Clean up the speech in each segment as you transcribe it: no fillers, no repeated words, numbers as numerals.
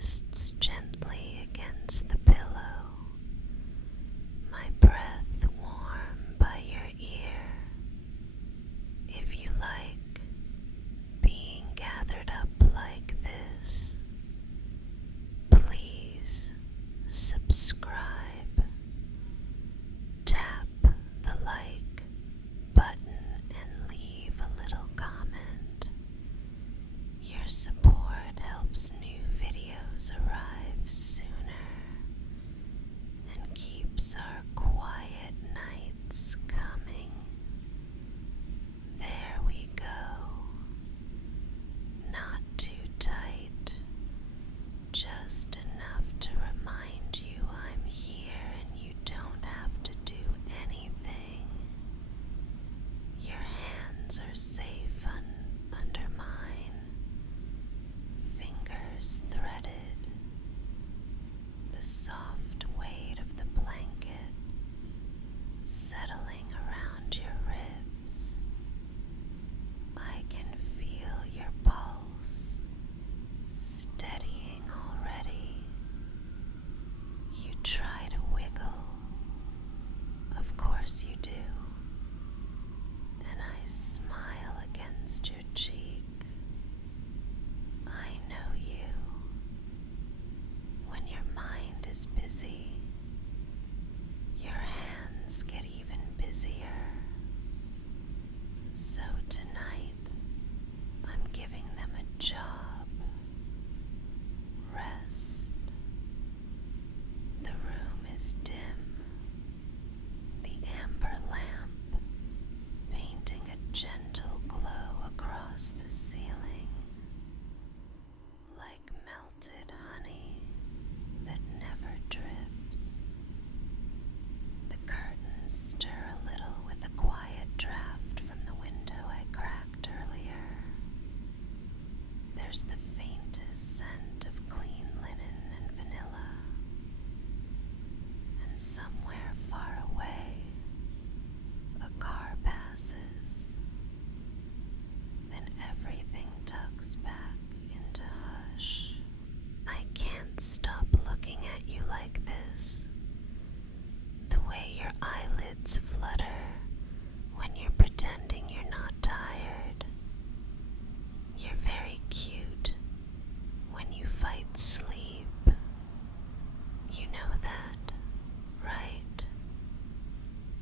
rests gently against the pillow, my breath warm by your ear. If you like being gathered up like this, please subscribe. Tap the like button and leave a little comment. Your support helps new videos arrive sooner and keeps our quiet nights coming. There we go. Not too tight, just enough to remind you I'm here and you don't have to do anything. Your hands are safe under mine, fingers threaded, the soft weight of the blanket settling around your ribs. I can feel your pulse steadying already. You try to wiggle, of course you do, and I smile against your cheek. I know you. When your mind is busy, your hands get even busier. So tonight, I'm giving them a job. Rest. The room is dim. The amber lamp painting a gentle glow across the ceiling, like melted honey that never drips. The curtains stir a little with a quiet draft from the window I cracked earlier. There's the faintest scent of clean linen and vanilla. And somewhere far away, a car passes. Then everything tucks back into hush. I can't stop looking at you like this. The way your eyelids flutter when you're pretending you're not tired. You're very cute when you fight sleep. You know that, right?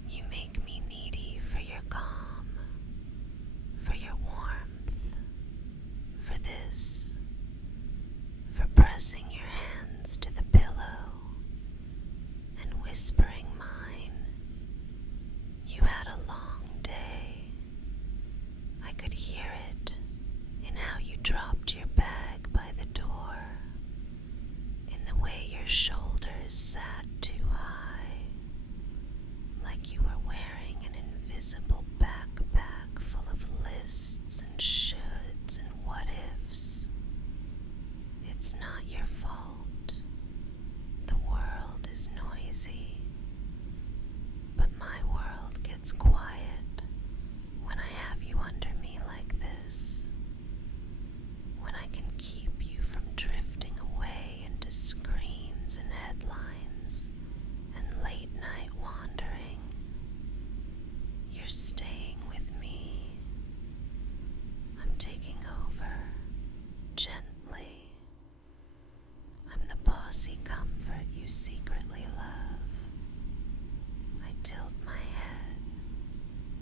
You make me needy for your calm, for your warmth, for this, for pressing your hands to the pillow and whispering mine. You had a long day. I could hear it in how you dropped your bag by the door, in the way your shoulders sat too high, like you were wearing an invisible backpack full of lists and shoulds and what-ifs. It's not your fault. The world is noisy, but my world gets quiet when I have you under me like this, when I can keep you from drifting away into screens and headlines and late night wandering. You're staying with me. I'm taking over, gently. I'm the bossy comfort you secretly love. I tilt my head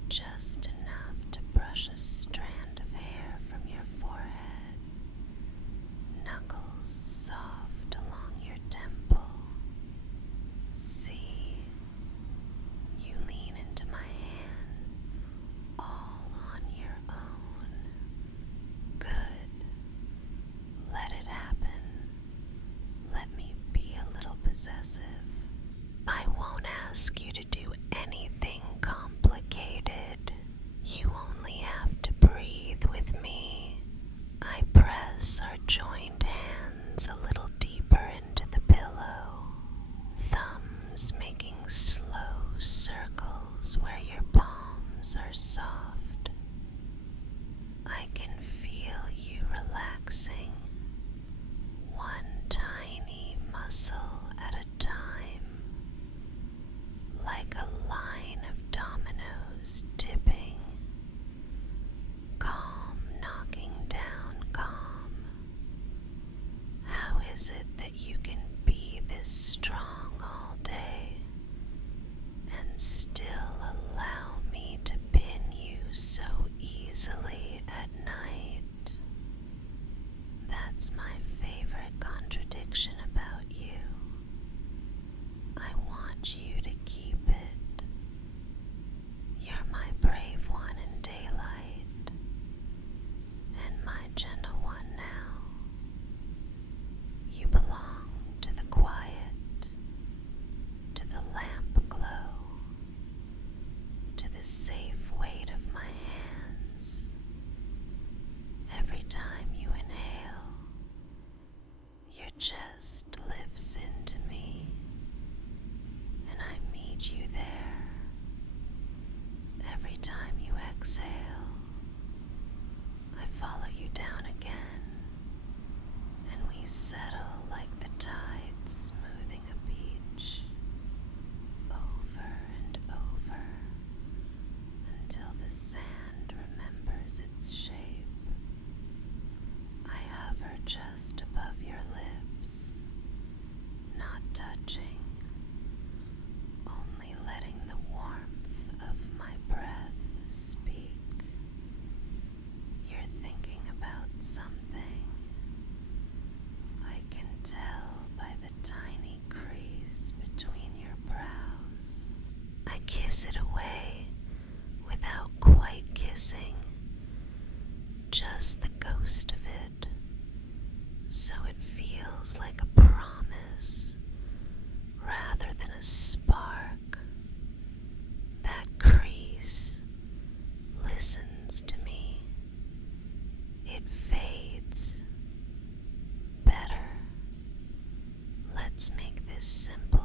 just enough to brush a strand of hair from your forehead, knuckles soft along your temple. See, you lean into my hand, all on your own. Good. Let it happen. Let me be a little possessive. I won't ask you to do anything complicated. You only have to breathe with me. I press our joined hands a little deeper into the pillow, thumbs making slow circles where your palms are soft. I can feel you relaxing one time muscle at a time, like a line of dominoes tipping, calm knocking down calm. How is it that you can be this strong all day and still allow me to pin you so easily at night? That's my favorite contradiction about you. I want you to keep it. You're my brave one in daylight, and my gentle one now. You belong to the quiet, to the lamp glow, to the safe weight of my hands. Every time you inhale, your chest lifts into me, and I meet you there. Every time you exhale, I follow you down again, and we settle like the tide smoothing a beach, over and over, until the sand remembers its shape. I hover just above your lips, not touching, only letting the warmth of my breath speak. You're thinking about something. I can tell by the tiny crease between your brows. I kiss it away without quite kissing, just the ghost of it, so it feels like a promise rather than a spark. That crease listens to me. It fades. Better. Let's make this simple.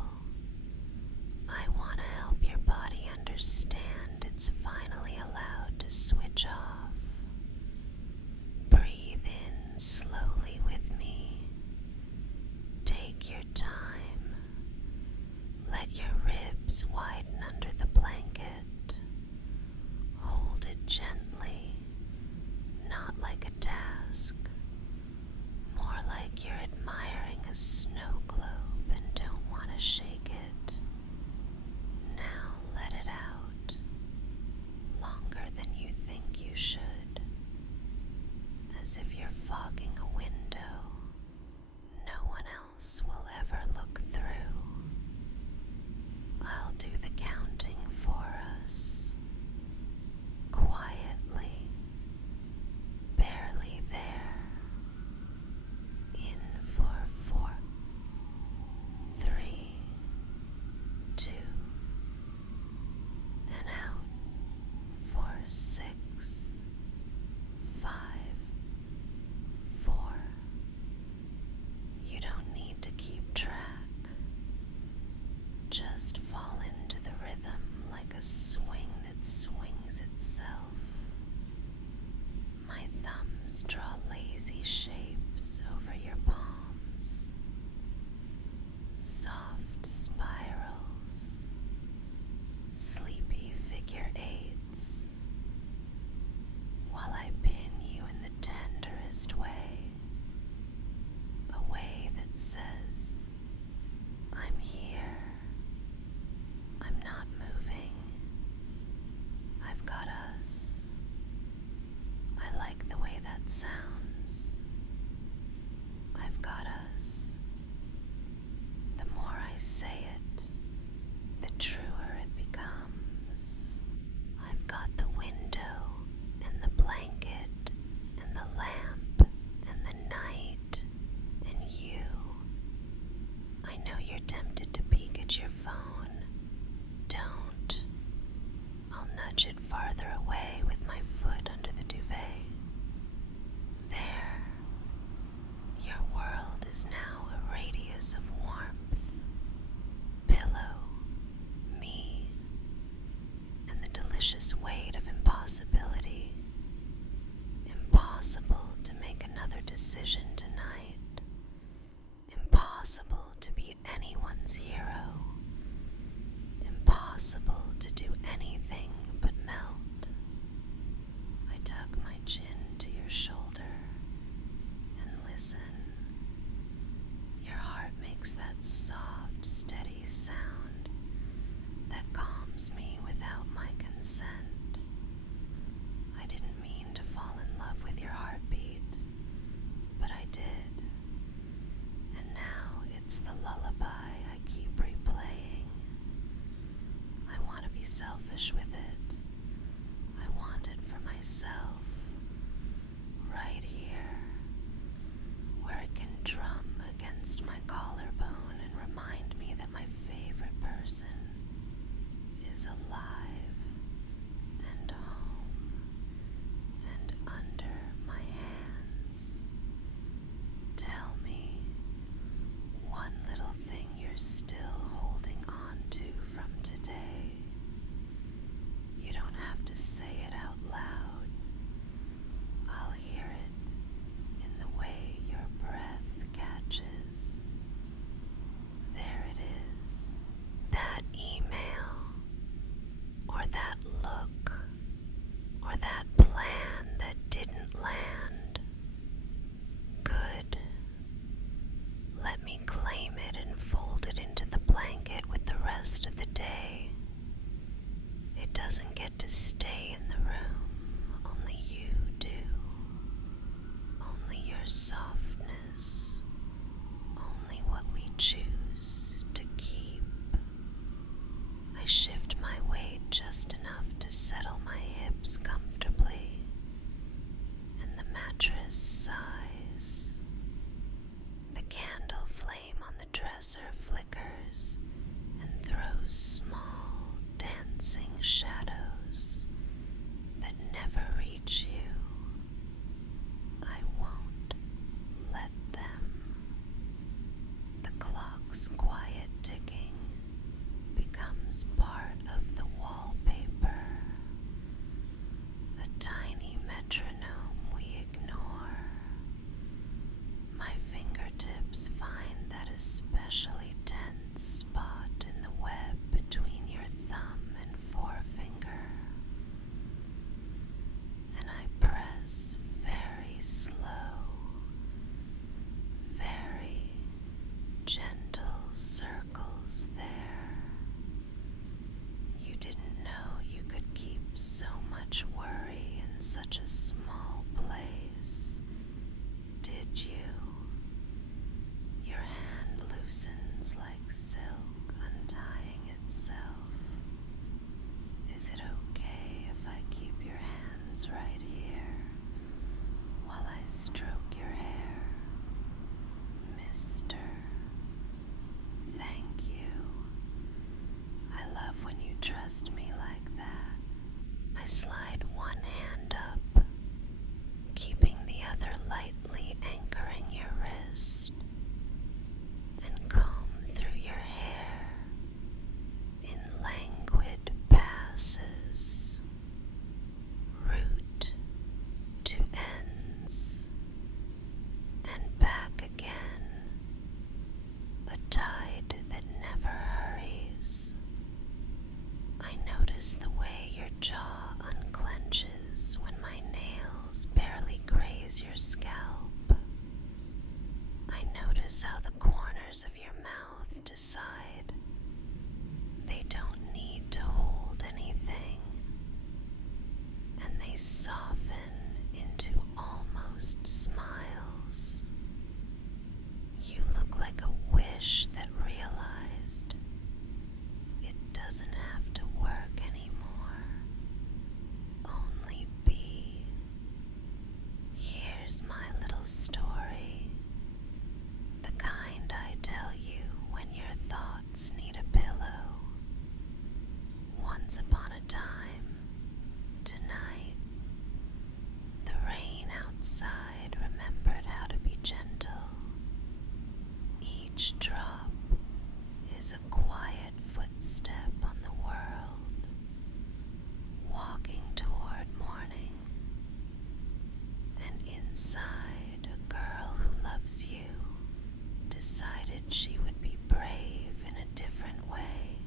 I want to help your body understand it's finally allowed to switch off. Breathe in slowly with me. Take your time. Let your ribs widen under the blanket. Hold it gently, not like a task, more like you're admiring a snow globe and don't want to shake it. Now let it out, longer than you think you should, as if you're fogging a window no one else will ever look through. I'll do the counting for us, quietly, barely there. In for 4, 3, 2, and out for 6, 5, 4. You don't need to keep track. Just fall into the rhythm like a swing that swings itself. My thumbs draw lazy shapes over your palms, soft spirals, sleepy figure eights, while I pin you in the tenderest way, a way that says, I'm here, I'm not moving, I've got us. I like the way that sounds. I've got us. The more I say it, the truer it becomes. I've got the window and the blanket and the lamp and the night and you. I know you're tempted to peek at your phone. Don't. I'll nudge it farther away with my foot under the duvet. There. Your world is now a radius of warmth. Pillow, me, and the delicious weight of impossibility. Impossible to make another decision tonight. Impossible to be impossible to do anything but melt. I tuck my chin to your shoulder and listen. Your heart makes that soft, steady sound that calms me without my consent. I didn't mean to fall in love with your heartbeat, but I did. And now it's the lullaby I keep replaying. I want to be selfish with it. I want it for myself, right here, where it can drum against my collarbone and remind me that my favorite person is alive and home and under my hands. Tell me one little thing you're still holding on to from today. You don't have to say it out loud. I'll hear it in the way your breath catches. There it is. That email, or that look, or that plan that didn't land. Good. Let me claim it and fold it into the blanket with the rest of the day. It doesn't get to stay in the room, only you do. Only your softness, only what we choose to keep. I shift my weight just enough to settle my hips comfortably, and the mattress sighs. The candle flame on the dresser flickers and throws small, dancing shadows that never reach you. I won't let them. The clock's quiet ticking becomes part of the wallpaper, a tiny metronome we ignore. My fingertips find that especially tense spot in the web between your thumb and forefinger, and I press very slow, very gentle circles there. You didn't know you could keep so much worry in such a small place, did you? Your hand loosens like silk untying itself. Is it okay if I keep your hands right here while I stroke your hair? Mister, thank you. I love when you trust me like that. I slide one hand up, keeping the other lightly anchoring your wrist, and comb through your hair in languid passes, root to ends, and back again, a tide that never hurries. I notice the way your jaw unclenches when my nails barely graze your scalp. I notice how the corners of your mouth decide they don't need to hold anything, and they soften into almost smiles. You look like a wish that realized it doesn't have to work anymore. Only be. Here's my little story, the kind I tell you when your thoughts need a pillow. Once upon a time, tonight, the rain outside remembered how to be gentle. Each drop is a quiet footstep on the world, walking toward morning. And inside, a girl who loves you decided she would be brave in a different way.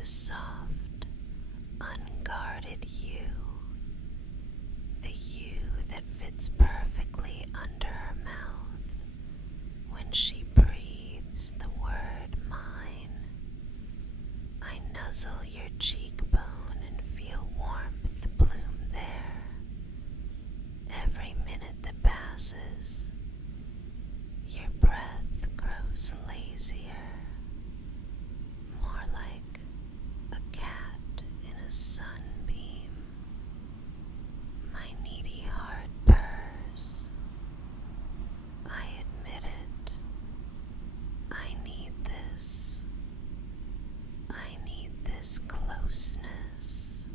the soft, unguarded you, the you that fits perfectly under her mouth when she breathes the word mine. I nuzzle your cheekbone and feel warmth bloom there. Every minute that passes, your breath grows lazier, more like a cat in a sunbeam. My needy heart purrs. I admit it. I need this. I need this closeness.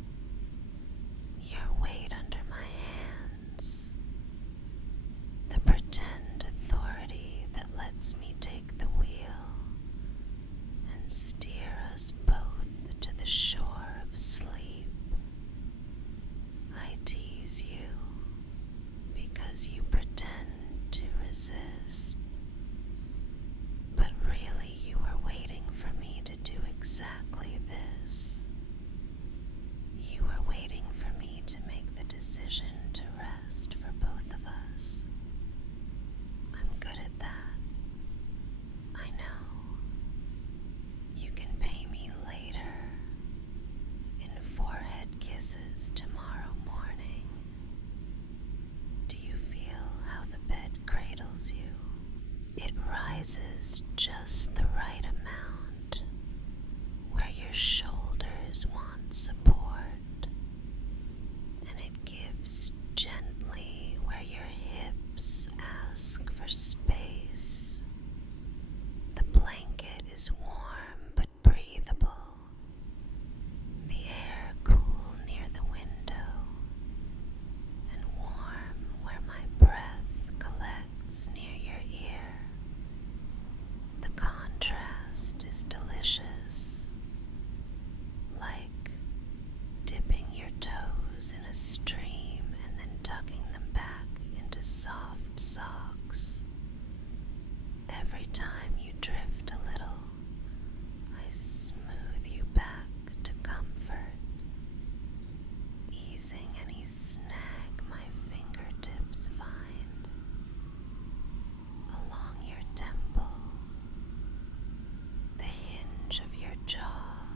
Your weight under my hands. The pretend authority that lets me take the wheel and steer us both to the shore of sleep. I tease you because you pretend to resist, but really you are waiting for me to do exactly this. You are waiting for me to make the decision to rest for both of us. I'm good at that. I know. You can pay me later in forehead kisses tomorrow morning. Do you feel how the bed cradles you? It rises just the right amount where your shoulders want support, and it gives gently where your hips ask for space. The blanket is warm but breathable, the air cool near the window, and warm where my breath collects near your ear. The contrast is delicious, like dipping your toes in a stream and then tucking them back into soft socks. Every time you drift a little, I smooth you back to comfort, easing any snag my fingertips find along your temple, the hinge of your jaw,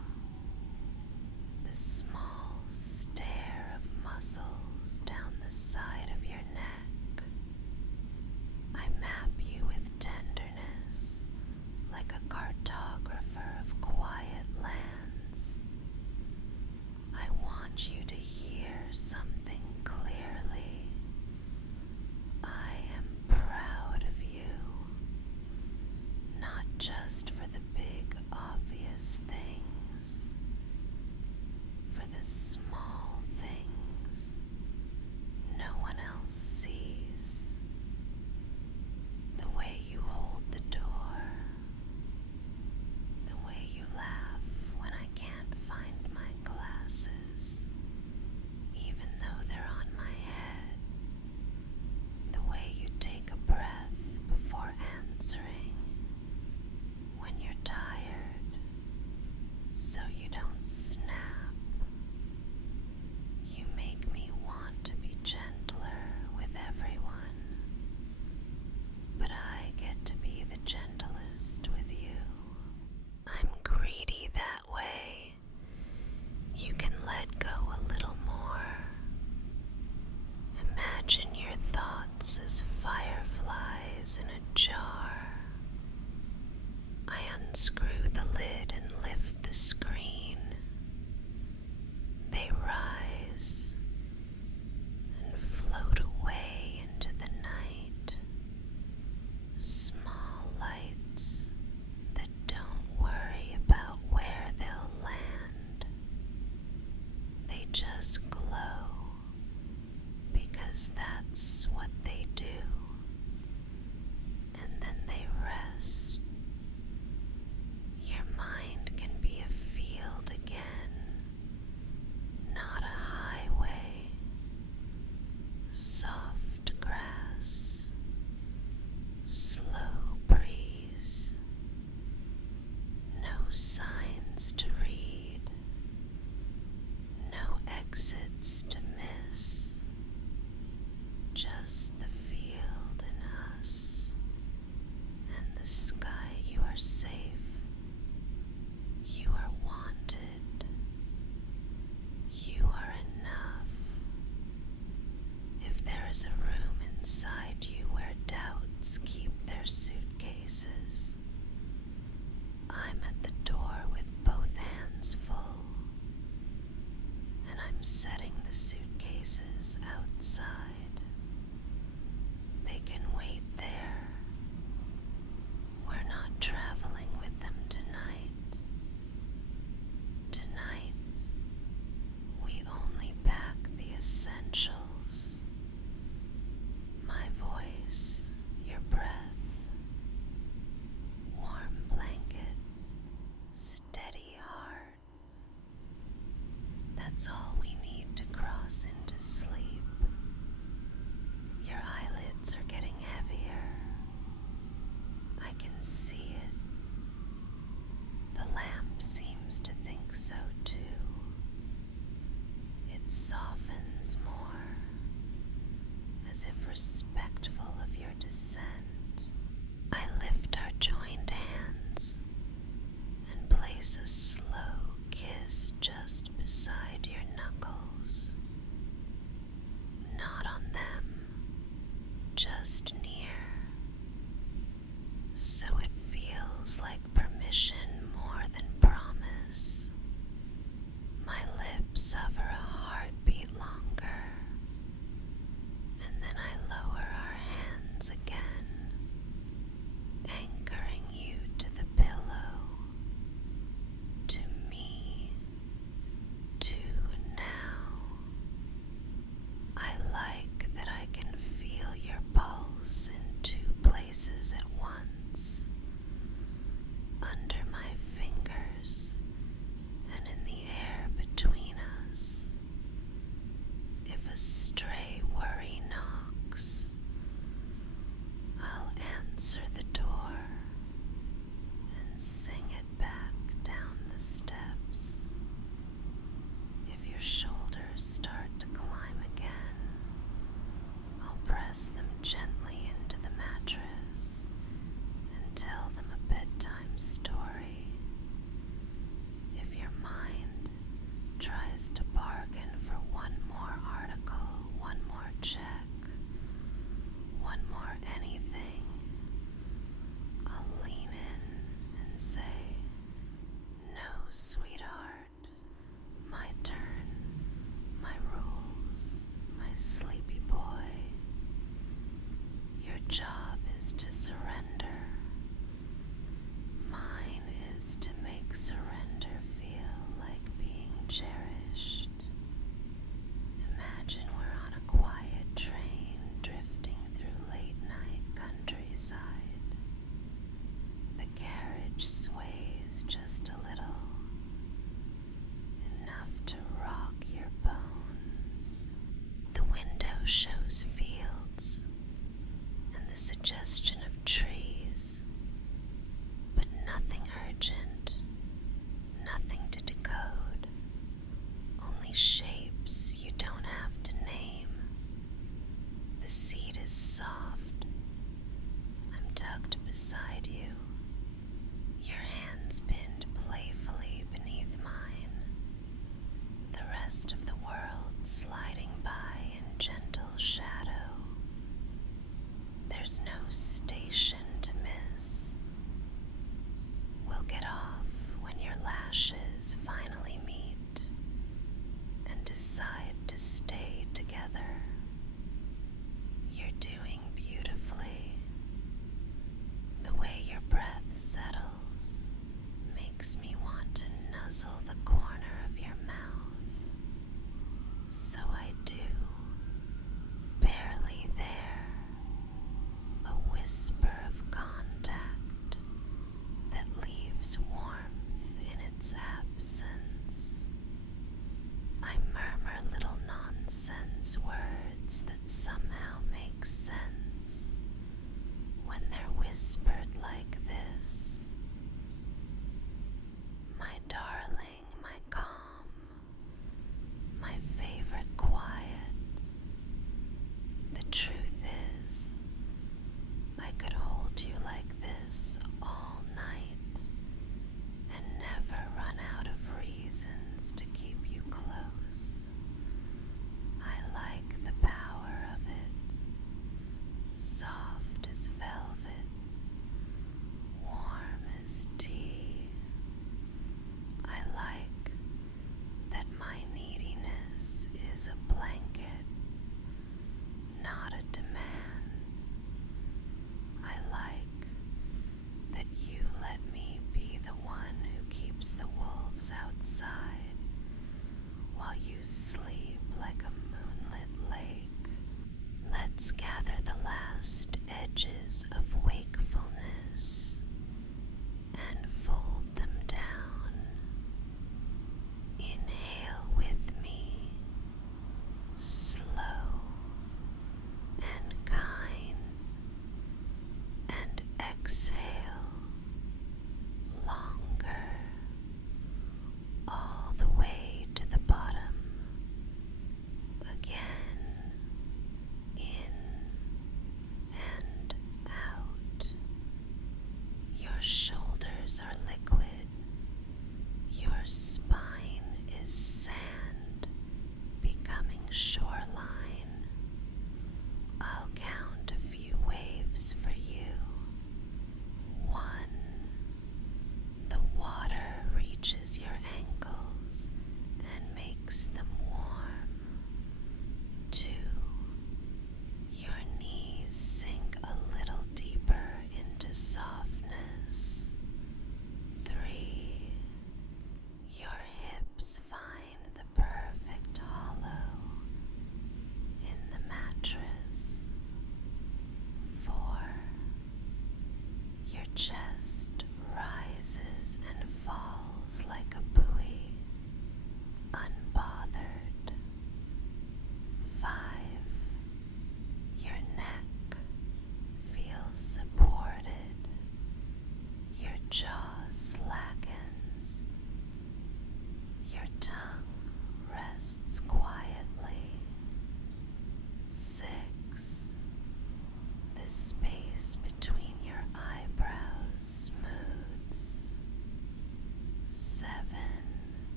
the small stare of muscles down the side of your neck. I map you with tenderness like a cartographer of quiet lands. I want you to hear something clearly. I am proud of you, not just for the big obvious things, for the small things no one else sees. The way you hold the door, the way you laugh when I can't find my glasses, even though they're on my head, the way you take a breath before answering when you're tired so you don't snap. You make me want to be gentler with everyone, but I get to be the gentlest with you. I'm greedy that way. You can let go a little more. Imagine your thoughts as fireflies in a jar. I unscrew the lid and lift the screen. They rise and float away into the night. Small lights that don't worry about where they'll land. They just glow because that's what they do. And then they rest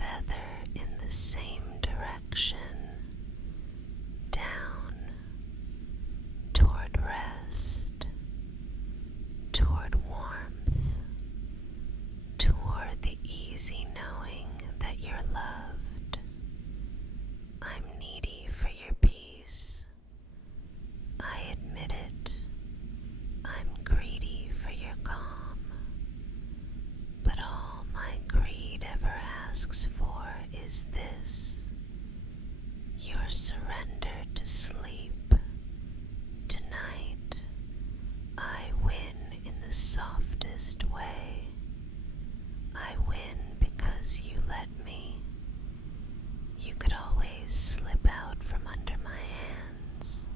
feather in the same direction, down, toward rest, toward warmth, toward the easy knowing that you're loved. I'm needy for your peace. I admit it. I'm greedy for your calm. But all my greed ever asks for is this: your surrender to sleep. Tonight, I win in the softest way. I win because you let me. You could always slip out from under my hands.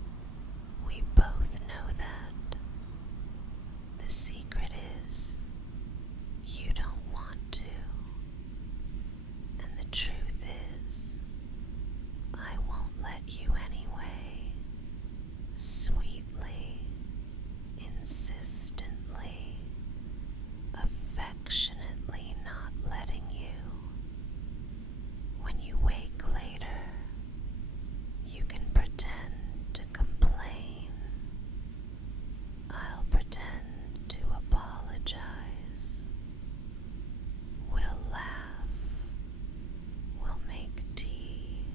We both know that. The secret is, you don't want to. And the truth is, I won't let you anyway. Sweetly, insistently, affectionately not letting you. When you wake later, you can pretend to complain. I'll pretend to apologize. We'll laugh. We'll make tea.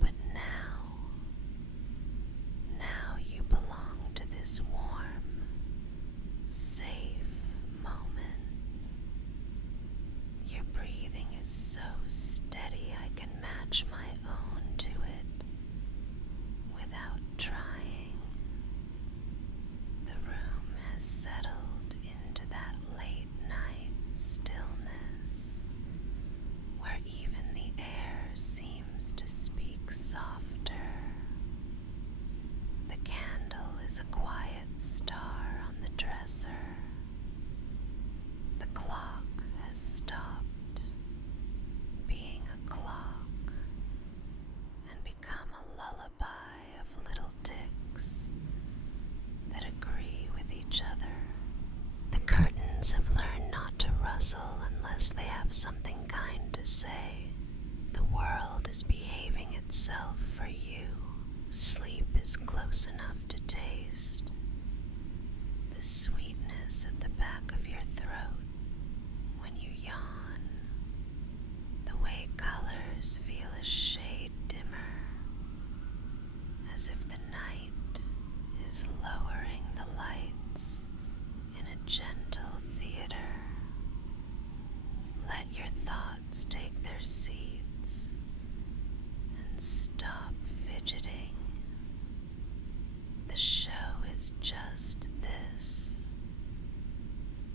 But now you belong to this warm, safe moment. Your breathing is so steady I can match my own to it without trying. The room has settled into that late night stillness where even the air seems to speak softer. The candle is a quiet star on the dresser. The clock has stopped being a clock and become a lullaby of little ticks that agree with each other. The curtains have learned not to rustle unless they have something kind to say. The world is behaving itself for you. Sleep is close enough to taste. The sweetness at the back of your throat when you yawn. The way colors feel a shade dimmer, as if the night is lowering the lights in a gentle theater. Let your thoughts take their seats and stop fidgeting. The show is just this: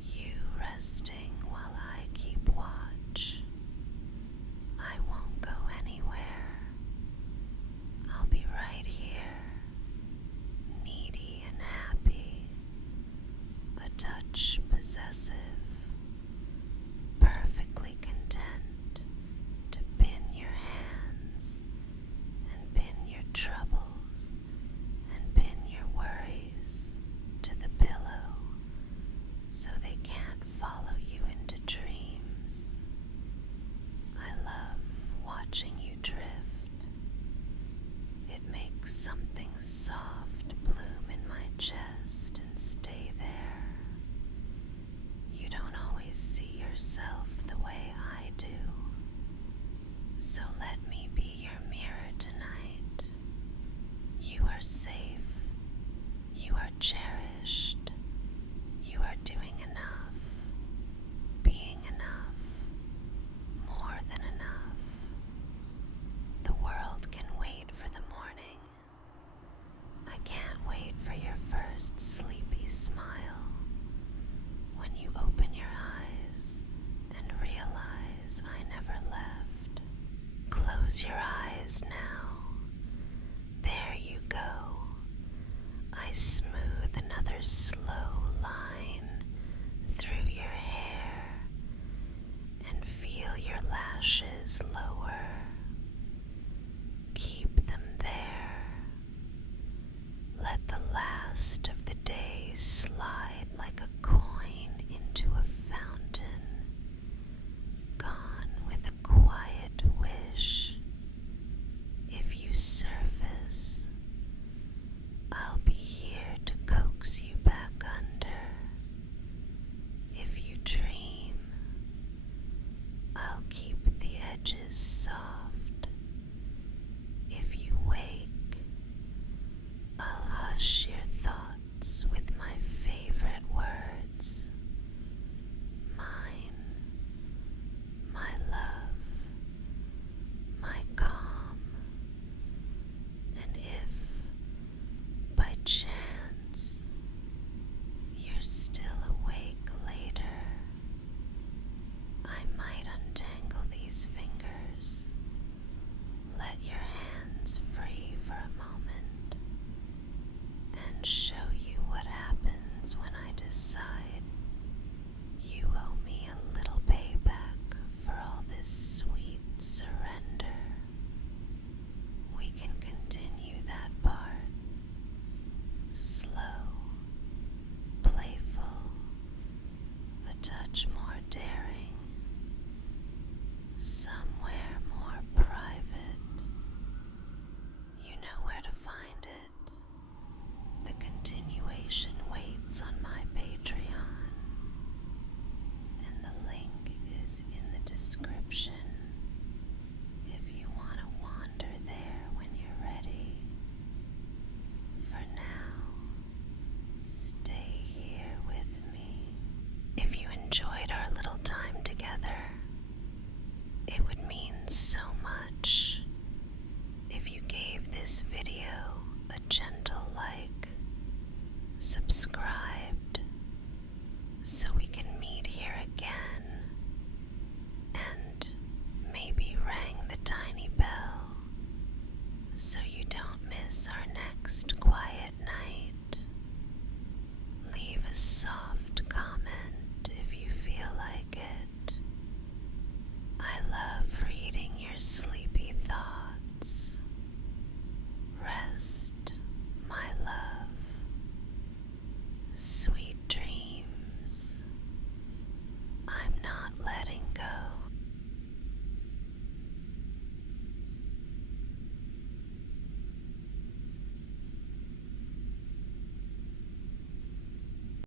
you resting while I keep watch. I won't go anywhere. I'll be right here, needy and happy, a touch possessive, perfectly content to pin your hands and pin your troubles and pin your worries to the pillow so they can't follow you into dreams. I love watching you drift. It makes something soft bloom in my chest and stay there. You don't always see yourself the way I do. So let me be your mirror tonight. You are safe. You are cherished. You are doing enough. Being enough. More than enough. The world can wait for the morning. I can't wait for your first sleepy smile when you open your eyes and realize I never left. Close your eyes now. There you go. I smooth another slow line through your hair and feel your lashes lower. Keep them there. Let the last of the day slide like a coin into a fountain, gone with is soft. If you wake, I'll hush your thoughts with my favorite words. Mine, my love, my calm. And if, by chance, you're still awake later, I might untangle these fingers, let your hands free for a moment, and show you what happens when I decide you owe me a little payback for all this sweet surrender. We can continue that part. Slow, playful, a touch more daring, somewhere more private. You know where to find it. The continuation waits on my Patreon, and the link is in the description if you want to wander there when you're ready. For now, stay here with me. If you enjoyed our little time together, it would mean so much if you gave this video a gentle like, subscribed, so we can meet here again, and maybe rang the tiny bell so you don't miss our next quiet night. Leave a soft comment if you feel like it. I love reading your sleep